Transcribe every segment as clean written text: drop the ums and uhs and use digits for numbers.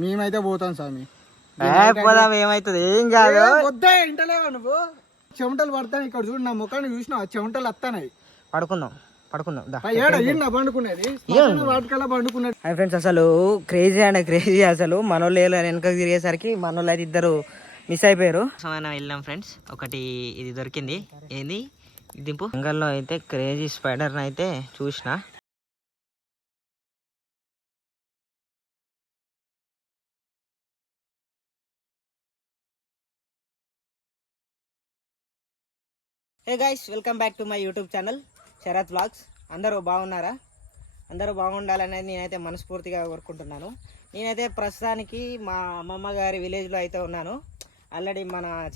మేమైతే పోతాం స్వామి. పోదాం, ఏమైతుంది? ఏం కాదు. వద్దా ఇంటలేవా నువ్వు? చెమటలు పడతాను. ఇక్కడ చూడు, నా ముఖాన్ని చూసినా చెమటలు వస్తాయి. పడుకుందాం. హాయ్ ఫ్రెండ్స్, అసలు క్రేజీ అంటే క్రేజీ. అసలు మనోళ్ళు వెనక తిరిగేసరికి మనోళ్ళు అయితే ఇద్దరు మిస్ అయిపోయారు. వెళ్ళాం ఫ్రెండ్స్. ఒకటి ఇది దొరికింది. ఏంది దింపు? జంగల్లో అయితే క్రేజీ స్పైడర్ అయితే చూసిన. Hey guys, welcome back to my YouTube channel Sharath vlogs. అందరూ బాగున్నారా? అందరూ బాగుండాలనేది నేనైతే మనస్ఫూర్తిగా కోరుకుంటున్నాను. నేనైతే ప్రస్తుతానికి మా అమ్మమ్మ గారి విలేజ్లో అయితే ఉన్నాను. ఆల్రెడీ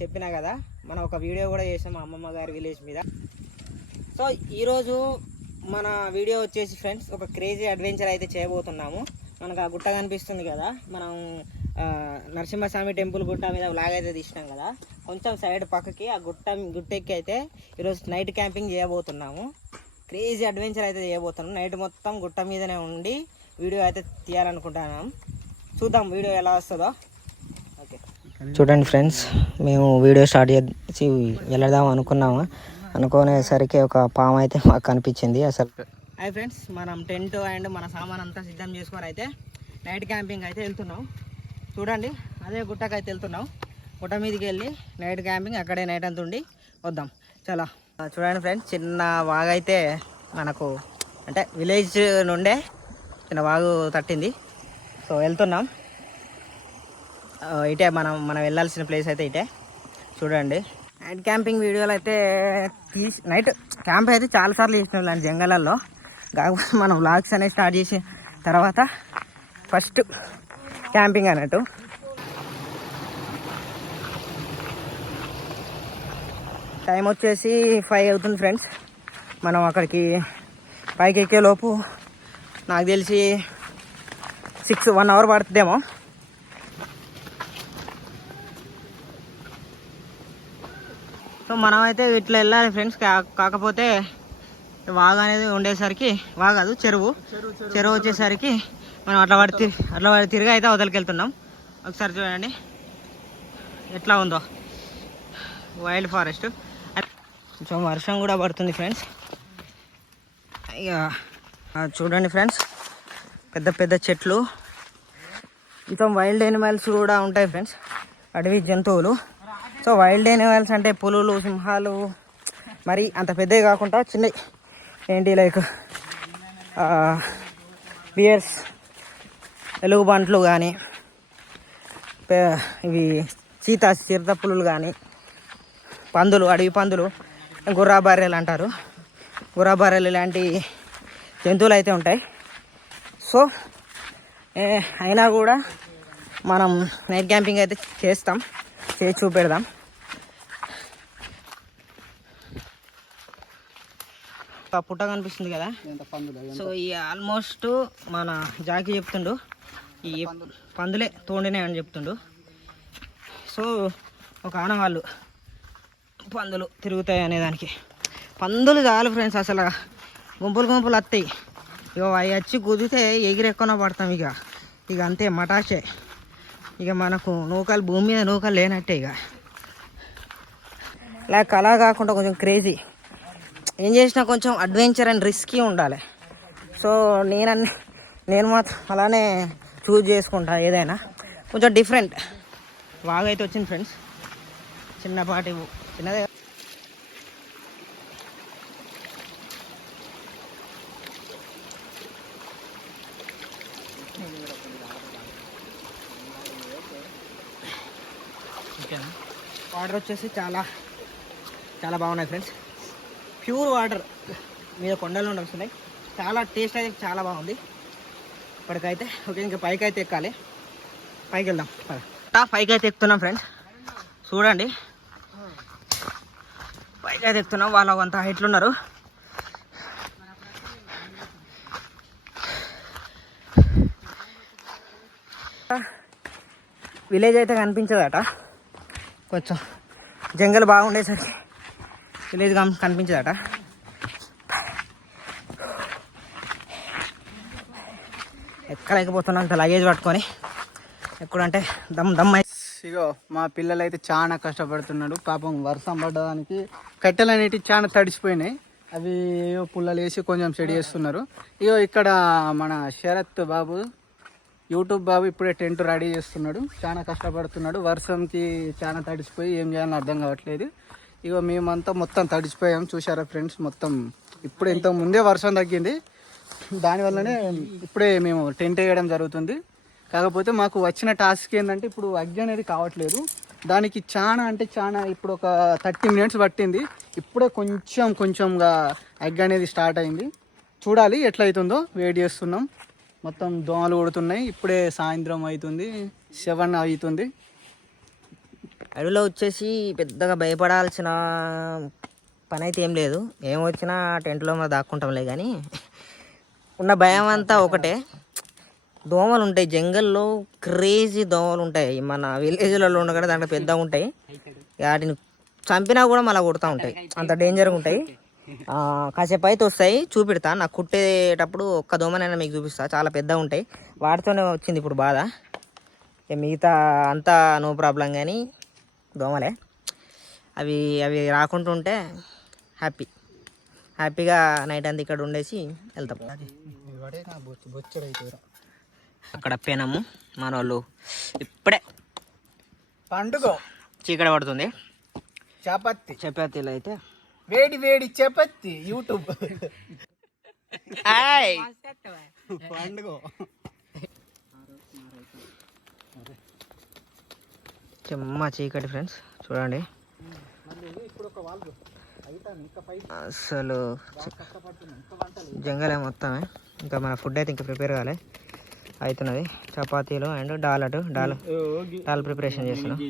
చెప్పినా కదా, మనం ఒక వీడియో కూడా చేసాం మా అమ్మమ్మ గారి విలేజ్ మీద. సో ఈరోజు మన వీడియో వచ్చేసి ఫ్రెండ్స్, ఒక క్రేజీ అడ్వెంచర్ అయితే చేయబోతున్నాము. మనకు ఆ గుట్ట కనిపిస్తుంది కదా, మనం నరసింహస్వామి టెంపుల్ గుట్ట మీద వ్లాగ్ అయితే తీసినాం కదా, కొంచెం సైడ్ పక్కకి ఆ గుట్టెక్కి అయితే ఈరోజు నైట్ క్యాంపింగ్ చేయబోతున్నాము. క్రేజీ అడ్వెంచర్ అయితే చేయబోతున్నాం. నైట్ మొత్తం గుట్ట మీదనే ఉండి వీడియో అయితే తీయాలనుకుంటున్నాం. చూద్దాం వీడియో ఎలా వస్తుందో. ఓకే, చూడండి ఫ్రెండ్స్, మేము వీడియో స్టార్ట్ చేసి వెళ్దాం అనుకునేసరికి ఒక పాము అయితే మాకు కనిపించింది. అసలు హాయ్ ఫ్రెండ్స్, మనం టెంట్ అండ్ మన సామాన్ అంతా సిద్ధం చేసుకొని అయితే నైట్ క్యాంపింగ్ అయితే వెళ్తున్నాం. చూడండి, అదే గుట్టకు అయితే వెళ్తున్నాం. గుట్ట మీదకి వెళ్ళి నైట్ క్యాంపింగ్ అక్కడే నైట్ అంతా ఉండి వద్దాం. చాలా చూడండి ఫ్రెండ్స్, చిన్న వాగు అయితే మనకు అంటే విలేజ్ నుండే చిన్న వాగు తట్టింది. సో వెళ్తున్నాం. ఇటే మనం వెళ్ళాల్సిన ప్లేస్ అయితే ఇటే. చూడండి, నైట్ క్యాంపింగ్ వీడియోలు అయితే నైట్ క్యాంప్ అయితే చాలాసార్లు చేసినాం జంగలాల్లో. కాకపోతే మనం వ్లాగ్స్ అనేవి స్టార్ట్ చేసిన తర్వాత ఫస్ట్ క్యాంపింగ్ అన్నట్టు. టైం వచ్చేసి 5 అవుతుంది ఫ్రెండ్స్. మనం అక్కడికి పైకి ఎక్కేలోపు నాకు తెలిసి 1 అవర్ పడుతుందేమో. సో మనమైతే ఇట్లా వెళ్ళాలి ఫ్రెండ్స్. కాకపోతే వాగు అనేది ఉండేసరికి, వాగు కాదు చెరువు వచ్చేసరికి మనం అట్లా పడి తిరిగి అయితే అవతలకి వెళ్తున్నాం. ఒకసారి చూడండి ఎట్లా ఉందో వైల్డ్ ఫారెస్ట్. కొంచెం వర్షం కూడా పడుతుంది ఫ్రెండ్స్. ఇక చూడండి ఫ్రెండ్స్, పెద్ద పెద్ద చెట్లు, కొంచెం వైల్డ్ యానిమల్స్ కూడా ఉంటాయి ఫ్రెండ్స్, అడవి జంతువులు. సో వైల్డ్ యానిమల్స్ అంటే పులులు, సింహాలు, మరి అంత పెద్దవి కాకుండా చిన్నవి, ఏంటి లైక్ బియర్స్, ఎలుగుబంట్లు కానీ, ఇవి చిరుత పులులు కానీ, పందులు, అడవి పందులు, గుర్రా బర్రెలు అంటారు. గుర్రా బర్రెలు ఇలాంటి జంతువులు అయితే ఉంటాయి. సో అయినా కూడా మనం నైట్ క్యాంపింగ్ అయితే చేసి చూపెడదాం. పుట్ట కనిపిస్తుంది కదా, సో ఈ ఆల్మోస్ట్ మన జాకి చెప్తుండు ఈ పందులే తోండినాయి అని చెప్తుండు. సో ఒక ఆనవాళ్ళు పందులు తిరుగుతాయి అనేదానికి. పందులు చాలు ఫ్రెండ్స్, అసలు గుంపులు వస్తాయి. ఇక అవి వచ్చి కుదిరితే ఎగిరెక్కున పడతాం. ఇక అంతే మటాషే. ఇక మనకు నూకలు, భూమి మీద నూకలు లేనట్టే. ఇక అలా కాకుండా కొంచెం క్రేజీ ఏం చేసినా కొంచెం అడ్వెంచర్ అండ్ రిస్కీ ఉండాలి. సో నేను మాత్రం అలానే చూజ్ చేసుకుంటా ఏదైనా కొంచెం డిఫరెంట్. వాగు అయితే వచ్చింది ఫ్రెండ్స్, చిన్నదే. వాటర్ వచ్చేసి చాలా చాలా బాగున్నాయి ఫ్రెండ్స్. ప్యూర్ వాటర్ మీద కొండల నుండి వస్తున్నాయి. చాలా టేస్ట్ అయితే చాలా బాగుంది ఇప్పటికైతే. ఓకే, ఇంకా పైకి అయితే ఎక్కాలి. పైకి వెళ్దాం. పైకి అయితే ఎక్కుతున్నాం ఫ్రెండ్స్. చూడండి, పైకి అయితే ఎక్కుతున్నాం. వాళ్ళు అంత హైట్లు ఉన్నారు. విలేజ్ అయితే కనిపించదట, కొంచెం జంగల్ బాగుండేసరికి విలేజ్ కనిపించదట. ఎక్కలేకపోతున్నాం ఇంత లగేజ్ పట్టుకొని. ఎక్కడంటే దమ్ ఇగో మా పిల్లలు అయితే చాలా కష్టపడుతున్నాడు. పాపం వర్షం పడ్డదానికి కట్టెలు అనేవి చాలా తడిసిపోయినాయి. అవి ఏవో పుల్లలు వేసి కొంచెం సెడి చేస్తున్నారు. ఇగో ఇక్కడ మన శరత్ బాబు, యూట్యూబ్ బాబు ఇప్పుడే టెంట్ రెడీ చేస్తున్నాడు. చాలా కష్టపడుతున్నాడు. వర్షంకి చాలా తడిసిపోయి ఏం చేయాలని అర్థం కావట్లేదు. ఇగో మేమంతా మొత్తం తడిసిపోయాం. చూసారా ఫ్రెండ్స్, మొత్తం ఇప్పుడు ఇంత ముందే వర్షం తగ్గింది. దానివల్లనే ఇప్పుడే మేము టెంట్ వేయడం జరుగుతుంది. కాకపోతే మాకు వచ్చిన టాస్క్ ఏంటంటే ఇప్పుడు అగ్గి అనేది కావట్లేదు. దానికి చాలా ఇప్పుడు ఒక 30 minutes పట్టింది. ఇప్పుడే కొంచెంగా అగ్గి అనేది స్టార్ట్ అయింది. చూడాలి ఎట్లయితుందో. వెయిట్ చేస్తున్నాం. మొత్తం దోమలు కొడుతున్నాయి. ఇప్పుడే సాయంత్రం అవుతుంది, 7 అవుతుంది. అడవిలో వచ్చేసి పెద్దగా భయపడాల్సిన పని అయితే ఏం లేదు. ఏమొచ్చినా టెంట్లో మనం దాక్కుంటాంలే. కానీ ఉన్న భయం అంతా ఒకటే, దోమలు ఉంటాయి జంగల్లో. క్రేజీ దోమలు ఉంటాయి. మన విలేజ్లలో ఉండగానే దాంట్లో పెద్దగా ఉంటాయి. వాటిని చంపినా కూడా మళ్ళీ కొడుతూ ఉంటాయి. అంత డేంజర్గా ఉంటాయి. కాసేపు అయితే వస్తాయి, చూపెడతా. నాకు కుట్టేటప్పుడు ఒక్క దోమనైనా మీకు చూపిస్తా. చాలా పెద్దగా ఉంటాయి. వాటితోనే వచ్చింది ఇప్పుడు బాధ. మిగతా అంతా నో ప్రాబ్లం. కానీ దోమలే అవి రాకుండా ఉంటే హ్యాపీగా నైట్ అంతా ఇక్కడ ఉండేసి వెళ్తాం. అక్కడ పెనము మన వాళ్ళు ఇప్పుడే పండుగ చీకటి పడుతుంది. చపాతీలు అయితే వేడి చపాతీ యూట్యూబ్ పండుగ. చెమ్మ చీకటి ఫ్రెండ్స్, చూడండి అసలు జంగలే మొత్తమే. ఇంకా మన ఫుడ్ అయితే ఇంకా ప్రిపేర్ కాలే, అవుతున్నది. చపాతీలు అండ్ డాల్ ప్రిపరేషన్ చేస్తున్నాం.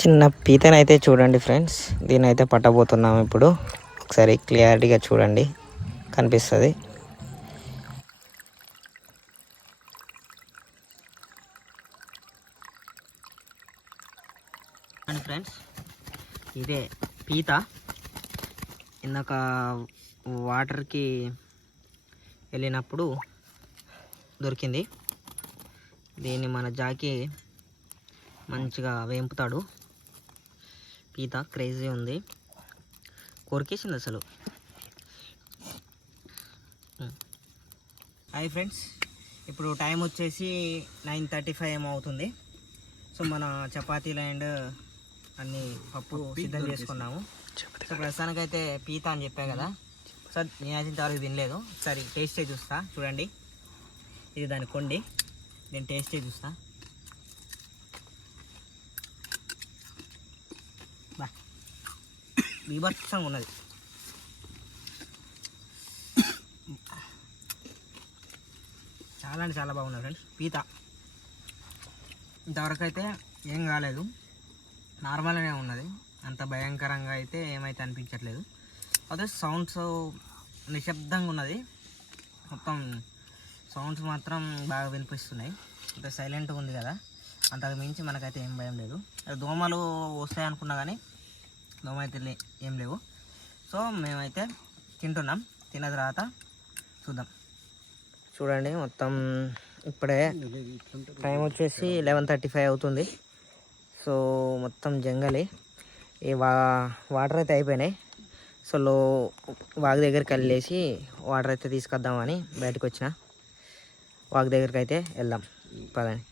చిన్న పీతనైతే చూడండి ఫ్రెండ్స్, దీని అయితే పట్టబోతున్నాము ఇప్పుడు. ఒకసారి క్లియారిటీగా చూడండి, కనిపిస్తుంది. ఫ్రెండ్స్ ఇదే పీత. ఇందాక వాటర్కి వెళ్ళినప్పుడు దొరికింది. దీన్ని మన జాకి మంచిగా వేంపుతాడు. పీత క్రేజీ ఉంది, కొరికేసింది అసలు. హాయ్ ఫ్రెండ్స్, ఇప్పుడు టైం వచ్చేసి 9:35 ఏమో అవుతుంది. సో మన చపాతీలు అండ్ అన్ని పప్పు సిద్ధం చేసుకున్నాము. సో ప్రస్తుతానికైతే పీత అని చెప్పా కదా. సో నేనైతే ఇంతవరకు తినలేదు. ఒకసారి టేస్ట్ చేసి చూస్తా. చూడండి, ఇది దాని కొండి. నేను టేస్ట్ చేసి చూస్తా. బీభత్సంగా ఉన్నది. చాలా అంటే చాలా బాగున్నది ఫ్రెండ్స్ పీత. ఇంతవరకు అయితే ఏం కాలేదు, నార్మల్గానే ఉన్నది. అంత భయంకరంగా అయితే ఏమైతే అనిపించట్లేదు. అదే సౌండ్స్ నిశ్శబ్దంగా ఉన్నది. మొత్తం సౌండ్స్ మాత్రం బాగా వినిపిస్తున్నాయి. అంటే సైలెంట్గా ఉంది కదా, అంతకు మించి మనకైతే ఏం భయం లేదు. దోమలు వస్తాయి అనుకున్నా కానీ దోమ అయితే ఏం లేవు. సో మేమైతే తింటున్నాం. తిన్న తర్వాత చూద్దాం. చూడండి, మొత్తం ఇప్పుడే టైం వచ్చేసి 11:35 అవుతుంది. సో మొత్తం జంగలి. ఈ వాటర్ అయితే అయిపోయినాయి. సో వాగు దగ్గరికి వెళ్ళేసి వాటర్ అయితే తీసుకొద్దామని బయటకు వచ్చిన. వాగు దగ్గరికి అయితే వెళ్దాం పదని.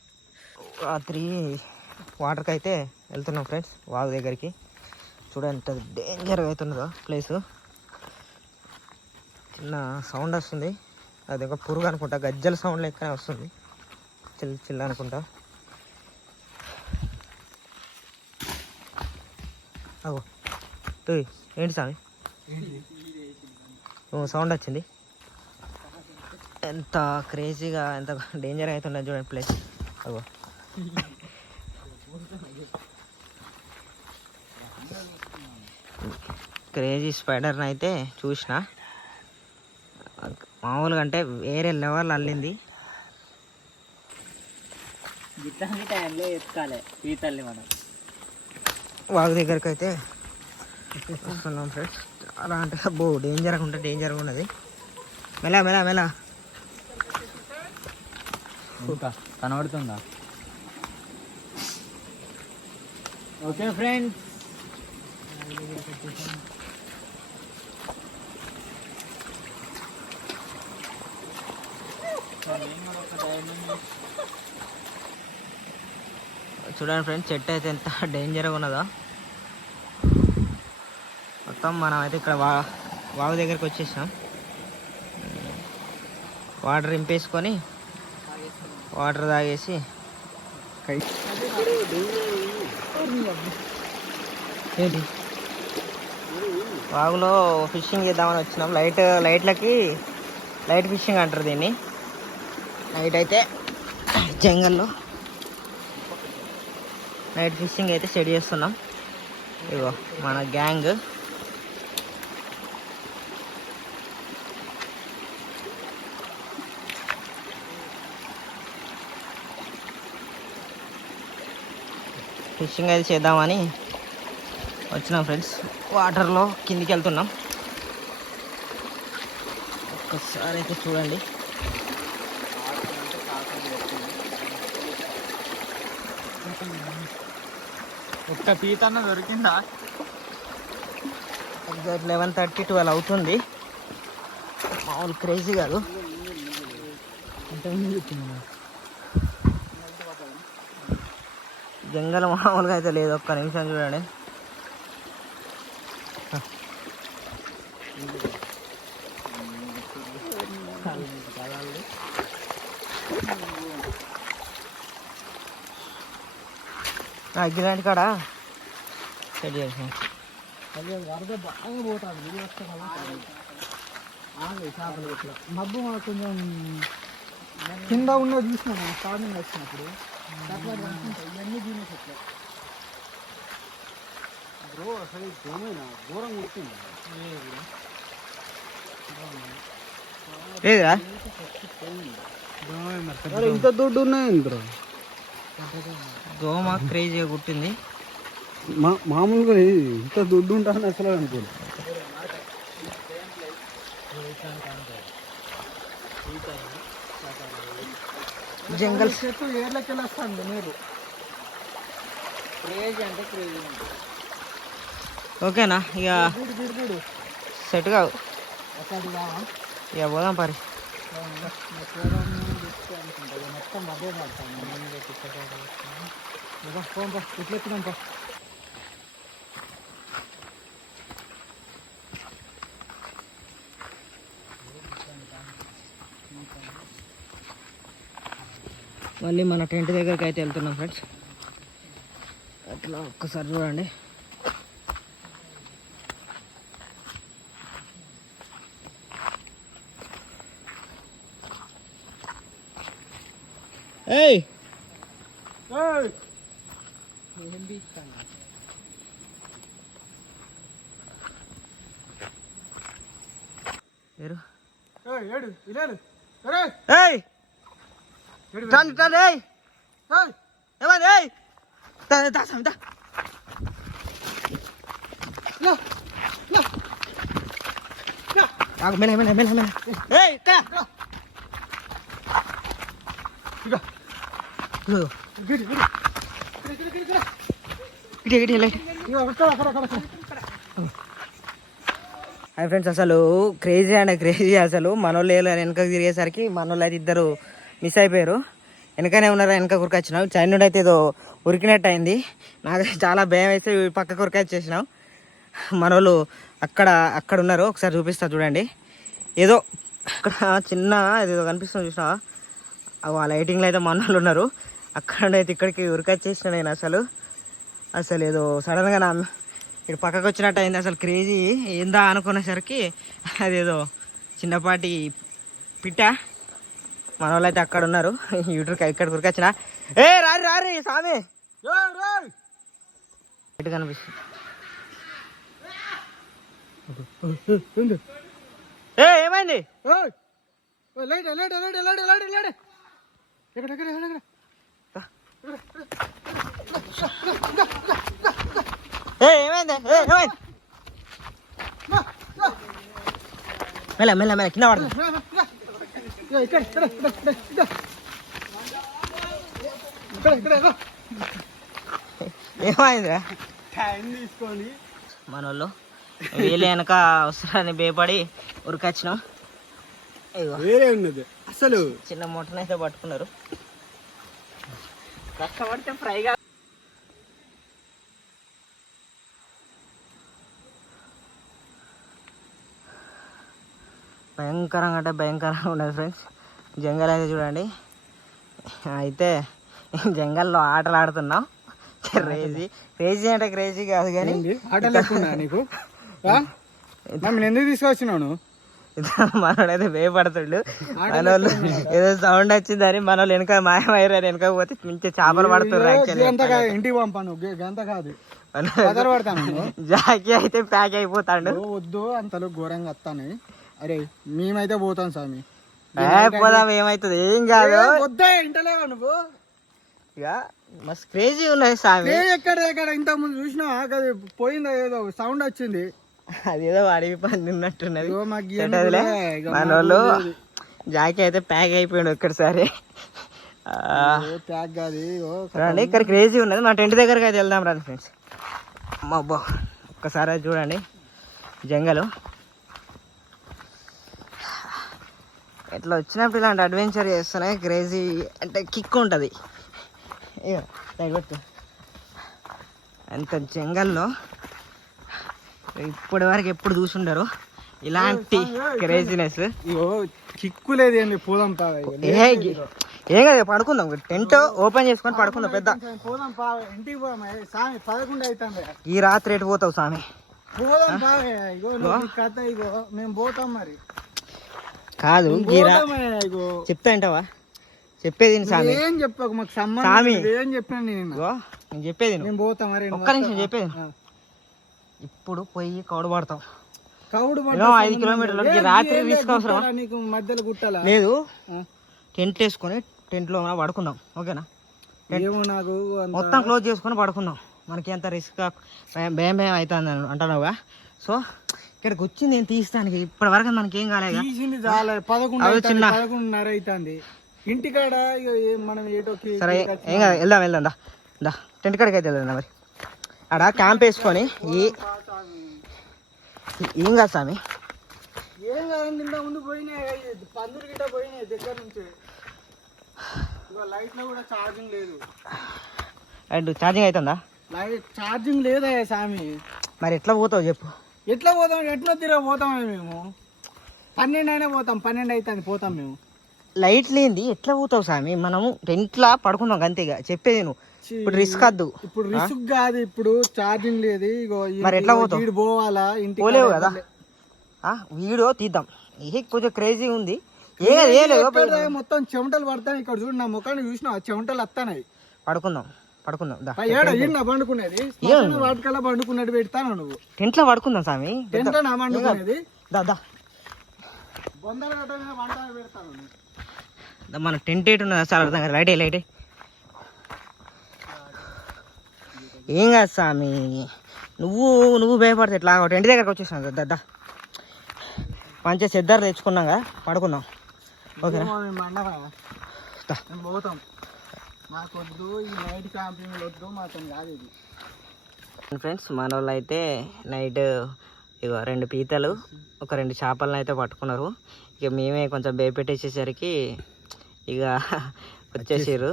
రాత్రి వాటర్కి అయితే వెళ్తున్నాం ఫ్రెండ్స్ వాగు దగ్గరికి. చూడండి ఎంత డేంజర్గా అవుతున్నదో ప్లేసు. చిన్న సౌండ్ వస్తుంది, అది ఒక పురుగు అనుకుంటా, గజ్జల సౌండ్ లెక్కనే వస్తుంది, చిల్ చిల్ అనుకుంటా. అగో ఏంటి స్వామి సౌండ్ వచ్చింది. ఎంత క్రేజీగా ఎంత డేంజర్ అవుతుండే చూడండి ప్లేస్. అగో క్రేజీ స్పైడర్ని అయితే చూసిన. మామూలుగా అంటే వేరే లెవెల్ అల్లింది. టైంలో ఎత్తుకాలి పీతల్ని మనం. వాగు దగ్గరికి అయితే వస్తున్నాం ఫ్రెండ్స్. చాలా అంటే అబ్బో డేంజర్గా ఉంటే డేంజర్గా ఉన్నది. మెలా మెలా మెలా కనబడుతుందా? ఓకే ఫ్రెండ్స్, చూడండి ఫ్రెండ్స్ చెట్టు అయితే ఎంత డేంజర్గా ఉన్నదో. మొత్తం మనం అయితే ఇక్కడ వాగు దగ్గరికి వచ్చేసాం. వాటర్ ఇంపేసుకొని వాటర్ తాగేసి ఏంటి వాగులో ఫిషింగ్ చేద్దామని వచ్చినాం. లైట్ ఫిషింగ్ అంటారు దీన్ని. నైట్ అయితే జంగల్లో నైట్ ఫిషింగ్ అయితే స్టడీ చేస్తున్నాం. ఇగో మన గ్యాంగ్. ఫిషింగ్ అయితే చేద్దామని వచ్చినాం ఫ్రెండ్స్. వాటర్లో కిందికి వెళ్తున్నాం. ఒక్కసారి అయితే చూడండి. ఒక్క పీత అన్న దొరికిందా? 11:30, 12 అవుతుంది. మామూలు క్రేజీ కాదు. జంగల్ మామూలుగా అయితే లేదు. ఒక్క నిమిషం చూడండి. అగ్గిలాంటి కాడ సెట్ చేసాం. వరద బాగా పోతుంది. మబ్బు కొంచెం కింద ఉన్నది చూసినా స్టార్టింగ్ వచ్చినప్పుడు ఇవన్నీ దీని బ్రో అసలు దూరం కూర్చుంది. లేదురా ఇంత దుడ్డు ఉన్నాయి బ్రో. దోమ క్రేజీగా కుట్టింది. మామూలుగా ఇంత దుడ్డు ఉంటాను అసలు అనుకోండి. జంగల్ చెట్టు ఏర్లకి వెళ్ళొస్తాను మీరు. క్రేజీ అంటే క్రేజీ. ఓకేనా? ఇక సెట్ కావు. ఇక పోదాం పరి. మొత్తం అదే పడతాను. ఇట్లా ఎత్తున్నాం. మళ్ళీ మన టెంట్ దగ్గరికి అయితే వెళ్తున్నాం ఫ్రెండ్స్. అట్లా ఒక్కసారి చూడండి. ఏయ్ మెల్ల మెల్ల మెల్ల మెల్ల. హాయ్ ఫ్రెండ్స్, అసలు క్రేజీ అంటే క్రేజీ. అసలు మనోళ్ళు వెనకకు తిరిగేసరికి మనోళ్ళు అయితే ఇద్దరు మిస్ అయిపోయారు. వెనకనే ఉన్నారా, వెనక కురికొచ్చినాం. చైనుడు అయితే ఏదో ఉరికినట్టు అయింది. నాకు చాలా భయం వేసి పక్క కురికొచ్చేసినాం. మనోళ్ళు అక్కడ ఉన్నారు, ఒకసారి చూపిస్తా చూడండి. ఏదో అక్కడ చిన్న ఏదో కనిపిస్తుంది చూసినా, ఆ లైటింగ్లో అయితే మనోళ్ళు ఉన్నారు. అక్కడ అయితే ఇక్కడికి ఉరికొచ్చేసిన నేను. అసలు ఏదో సడన్గా నా ఇటు పక్కకు వచ్చినట్టు అయింది. అసలు క్రేజీ ఏందా అనుకునేసరికి అదేదో చిన్నపాటి పిట్ట. మన వాళ్ళు అయితే అక్కడ ఉన్నారు. ఇక్కడ కురికొచ్చిన రారి సామి ఎటు కనిపిస్తుంది. ఏమైంది? ఏమైంది? మెల్ల మెల్ల మెల్ల కింద పడుతుంది. ఏమైంది? తీసుకొని మన వాళ్ళు వీళ్ళు వెనక వస్తారని భయపడి ఉరికొచ్చినాం. వేరే ఉన్నది అసలు. చిన్న మూటనైతే పట్టుకున్నారు. కష్టపడితే ఫ్రైగా భయంకరంగా అంటే భయంకరంగా ఉన్నది ఫ్రెండ్స్. జంగల్ అయితే చూడండి. అయితే జంగల్లో ఆటలు ఆడుతున్నాం. క్రేజీ అంటే క్రేజీ కాదు కానీ ఆటలు ఎక్కువ నీకు. ఎందుకు తీసుకొచ్చినాను? మనోడైతే భయపడుతుండు. మనోళ్ళు ఏదో సౌండ్ వచ్చిందని మనోళ్ళు వెనక మాయమయ్యారు. వెనక పోతే మంచి చేపలు పడుతున్నారు. ఇంటికి పంపాను గంత కాదు. జాకీ అయితే ప్యాక్ అయిపోతాడు. వద్దు అంతలో ఘోరంగా వస్తాను. అరే మేమైతే పోతాం స్వామి. పోదాం, ఏమైతుంది? ఏం కాదు. వద్దా ఇంటలేవా నువ్వు? ఇక మస్తు క్రేజీ ఉన్నది స్వామి. ఎక్కడ ఇంత ముందు చూసినా అది పోయింది, ఏదో సౌండ్ వచ్చింది. అదేదో అడవి పంది ఉన్నట్టున్నది. మన వాళ్ళు జాకీ అయితే ప్యాక్ అయిపోయాడు ఒక్కసారి. ప్యాక్ కాదు చూడండి, ఇక్కడ క్రేజీ ఉన్నది. మా టెంట్ దగ్గరకు అయితే వెళ్దాం రండి ఫ్రెండ్స్. అబ్బా ఒక్కసారి అయితే చూడండి జంగలు. ఇట్లా వచ్చినప్పుడు ఇలాంటి అడ్వెంచర్ చేస్తేనే క్రేజీ అంటే కిక్ ఉంటుంది. అంత జంగల్లో ఇప్పటి వరకు ఎప్పుడు చూసుండరు ఇలాంటి క్రేజీనెస్. కిక్కు లేదు ఏంది. పోదాం ఏం కదా, పడుకుందాం. టెంట్ ఓపెన్ చేసుకొని పడుకుందాం. పెద్ద పోదాం ఇంటికి పోదాం సామి. 11 అవుతుంది. ఈ రాత్రి ఎటు పోతావు సామి? పోదాం కథ. ఇగో మేము పోతాం. మరి కాదు చెప్తా అంటావా? చెప్పేది సామి. ఏం చెప్పకు మాకు సంబంధం. ఏం చెప్పాను నేను చెప్పేది. నేను పోతా. మరి ఒక్క నిమిషం చెప్పేది. ఇప్పుడు పోయి కౌడు పడతాం. 5 కిలోమీటర్లకి రాత్రి తీసుకోవసరం నీకు మధ్యలో గుట్టాలా? లేదు, టెంట్ వేసుకొని టెంట్ లో పడుకుందాం. ఓకేనా? నాకు మొత్తం క్లోజ్ చేసుకొని పడుకుందాం. మనకి ఎంత రిస్క్ భయం అవుతుంది అంటున్నావుగా. సో ఇక్కడికి వచ్చింది నేను తీస్తానికి. ఇప్పటి వరకు మనకి ఏం కాలేదు. 11:30 అవుతుంది. ఇంటికాడ మనం ఏటోకి. సరే ఏం కాదు, వెళ్దాం దా టెంట్ కాడికి అయితే వెళ్దాం. మరి ఆడ క్యాంప్ వేసుకొని ఏం కాదు స్వామి. ఏం కాదండి, ఇంత ముందు పోయినాయి పందులు గిట్ట పోయినాయి దగ్గర నుంచి. లైట్ లో కూడా ఛార్జింగ్ లేదు. ఛార్జింగ్ అవుతుందా? లైట్ ఛార్జింగ్ లేదా స్వామి? మరి ఎట్లా పోతావు చెప్పు? ఎట్లా పోతాం? ఎట్లా పోతామే మేము? 12 అయినా పోతాం. 12 అవుతుంది పోతాం మేము. లైట్ లేనిది ఎట్లా పోతావు స్వామి? మనము టెంట్లా పడుకుందాం అంతేగా. చెప్పేది నువ్వు. ఇప్పుడు రిస్క్ వద్దు. ఇప్పుడు రిస్క్ కాదు, ఇప్పుడు ఛార్జింగ్ లేదు. ఇగో మరి ఎట్లా పోతావు? వీడు పోవాలా? ఇంటికి పోలేవు కదా. వీడియో తీద్దాం. ఏ కొంచెం క్రేజీ ఉంది. మొత్తం చెమటలు పడతాయి. ఇక్కడ చూడు, నా ముఖాన్ని చూసినా చెమటలు వస్తాయి. పడుకుందాం. పండుకునేది వాటికల్లా పండుకున్నట్టు పెడతాను. నువ్వు టెంట్ లో పడుకుందాం స్వామి. టెంట్ లో పండుకునేది మన టెంట్ ఏటు ఉన్నదా? చాలా అర్థం కదా. లైటే ఏం కాదు స్వామి. నువ్వు భయపడితే ఎట్లా? టెంట్ దగ్గరకు వచ్చేసాను. దా మంచిగా సిద్ధారు తెచ్చుకున్నాగా, పడుకుందాం. ఓకేనా? పోతాం. మాకొద్దు ఈ నైట్ క్యాంపింగ్ వద్దు, మాకు కాదు ఇది. ఫ్రెండ్స్ మన వాళ్ళు అయితే నైట్ ఇక 2 పీతలు ఒక 2 చేపలను అయితే పట్టుకున్నారు. ఇక మేమే కొంచెం భయపెట్టేసేసరికి ఇక వచ్చేసారు.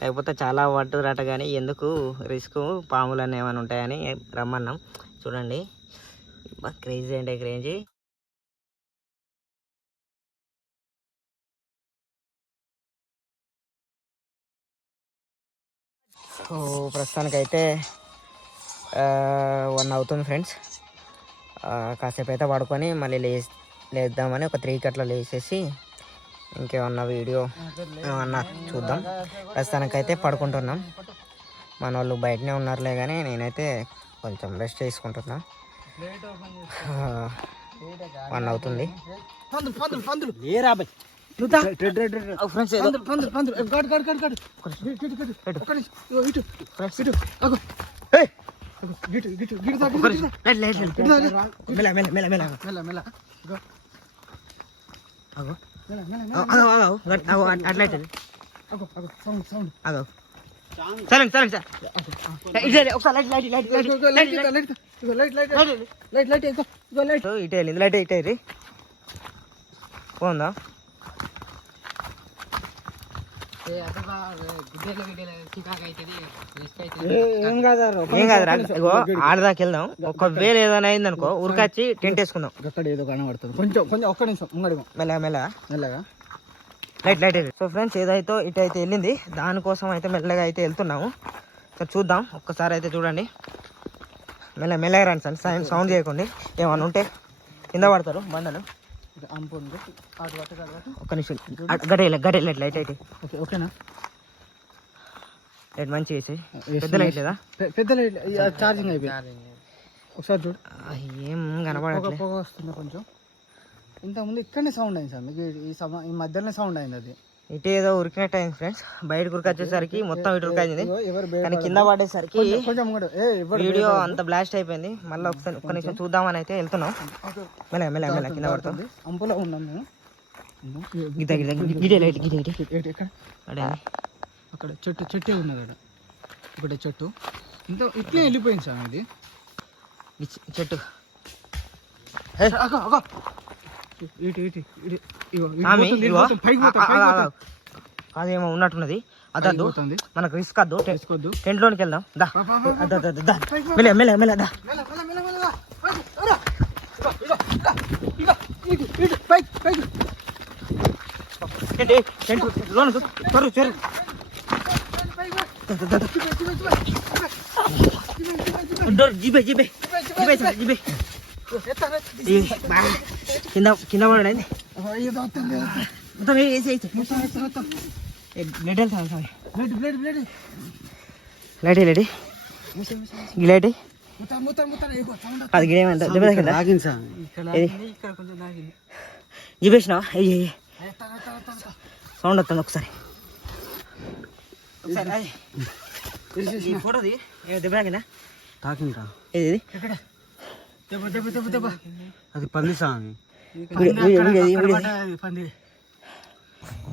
లేకపోతే చాలా పట్టుదరట, కానీ ఎందుకు రిస్క్, పాములు అని ఏమైనా ఉంటాయని రమ్మన్నాం. చూడండి క్రేజీ అంటే క్రేజీ. సో ప్రస్తుతానికైతే 1 అవుతుంది ఫ్రెండ్స్. కాసేపు అయితే పడుకొని మళ్ళీ లేద్దామని ఒక 3కి అట్లా లేచేసి ఇంకేమన్నా వీడియో ఏమన్నా చూద్దాం. ప్రస్తుతానికైతే పడుకుంటున్నాం. మన వాళ్ళు బయటనే ఉన్నారులే, కానీ నేనైతే కొంచెం రెస్ట్ చేసుకుంటున్నా. 1 అవుతుంది. ఇటే పోందా? ఏం కాదురా, ఇగో ఆడదాకా వెళ్దాం. ఒకవేళ ఏదైనా అయిందనుకో ఉరికొచ్చి టెంట్ వేసుకుందాం. అక్కడ ఏదో కనబడుతుంది. కొంచెం ఒక్క నిమిషం మెల్లగా లైట్. సో ఫ్రెండ్స్, ఏదైతే ఇటైతే వెళ్ళింది, దానికోసం అయితే మెల్లగా అయితే వెళ్తున్నాము. సో చూద్దాం, ఒక్కసారి అయితే చూడండి. మెల్లగా రండి సార్, సౌండ్ చేయకండి. ఏమన్నా ఉంటే కింద పడతారు బండలు. ఒక్క నిమిషం గడ్డ లైట్ అయితే ఓకేనా? లైట్ మంచి వేసి. పెద్ద లైట్ లేదా? పెద్ద లైట్ ఛార్జింగ్ అయిపోయింది. ఒకసారి చూడు, ఏం కనబడట్లేదు. పొగ వస్తుంది కొంచెం. ఇంతకుముందు ఇక్కడనే సౌండ్ అయింది సార్, ఈ మధ్యలోనే సౌండ్ అయింది. అది ఇటు ఏదో ఉరికినట్టు అయింది ఫ్రెండ్స్. బయటకు ఉరికొచ్చేసరికి మొత్తం ఇటు ఉరికైంది, కానీ కింద పడేసరికి వీడియో అంత బ్లాస్ట్ అయిపోయింది. మళ్ళీ ఒక్క నిమిషం చూద్దామని అయితే వెళ్తున్నాం. మెల్ల కింద పడుతుంది. అంపులో ఉన్నాం మేము. అక్కడ చెట్టే ఉన్నది. అక్కడ ఒకటే చెట్టు, ఇంత ఇట్లే వెళ్ళిపోయింది సార్. అది చెట్టు అదేమో ఉన్నట్టున్నది. అదద్దు, మనకు రిస్క్ వద్దు. టెంట్ లోనికి వెళ్దాం. కింద పడండి. లైట్ అది గిడేమంత జిబేసినా సౌండ్ వస్తుంది. ఒకసారి ఫోటోది దెబ్బ తాకిందా? ఏది అది పంది సామి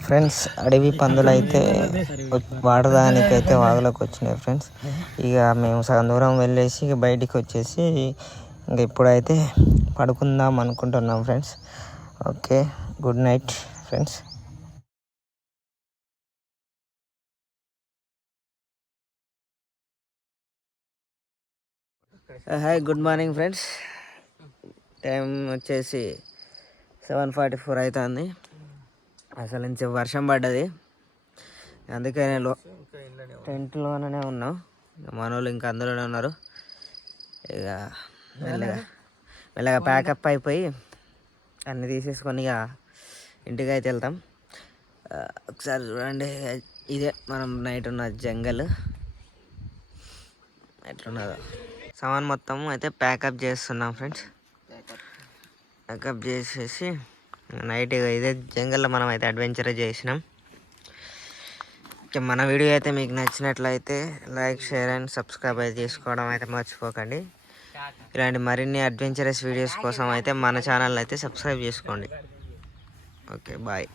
ఫ్రెండ్స్. అడవి పందులు అయితే వాడడానికైతే వాగులోకి వచ్చినాయి ఫ్రెండ్స్. ఇక మేము సగం దూరం వెళ్ళేసి ఇక బయటికి వచ్చేసి ఇంక ఇప్పుడైతే పడుకుందాం అనుకుంటున్నాం friends. Okay, good night friends. Hi, good morning friends. Time వచ్చేసి 7:44 అవుతుంది. అసలు నుంచి వర్షం పడ్డది, అందుకనే టెంట్లోనే ఉన్నాం. మన వాళ్ళు ఇంకా అందులోనే ఉన్నారు. ఇక మెల్లగా ప్యాకప్ అయిపోయి అన్నీ తీసేసుకొని ఇక ఇంటికి అయితే వెళ్తాం. ఒకసారి చూడండి, ఇదే మనం నైట్ ఉన్న జంగల్ ఎట్లున్నదో. సామాన్ మొత్తం అయితే ప్యాకప్ చేస్తున్నాం ఫ్రెండ్స్. ప్యాకప్ చేసేసి నైట్ ఇదే జంగల్లో మనం అయితే అడ్వెంచర్ చేసినాం. మన వీడియో అయితే మీకు నచ్చినట్లయితే లైక్, షేర్ అండ్ సబ్స్క్రైబ్ అయితే చేసుకోవడం అయితే మర్చిపోకండి. ఇలాంటి మరిన్ని అడ్వెంచరస్ వీడియోస్ కోసం అయితే మన ఛానల్ అయితే సబ్స్క్రైబ్ చేసుకోండి. Okay, bye.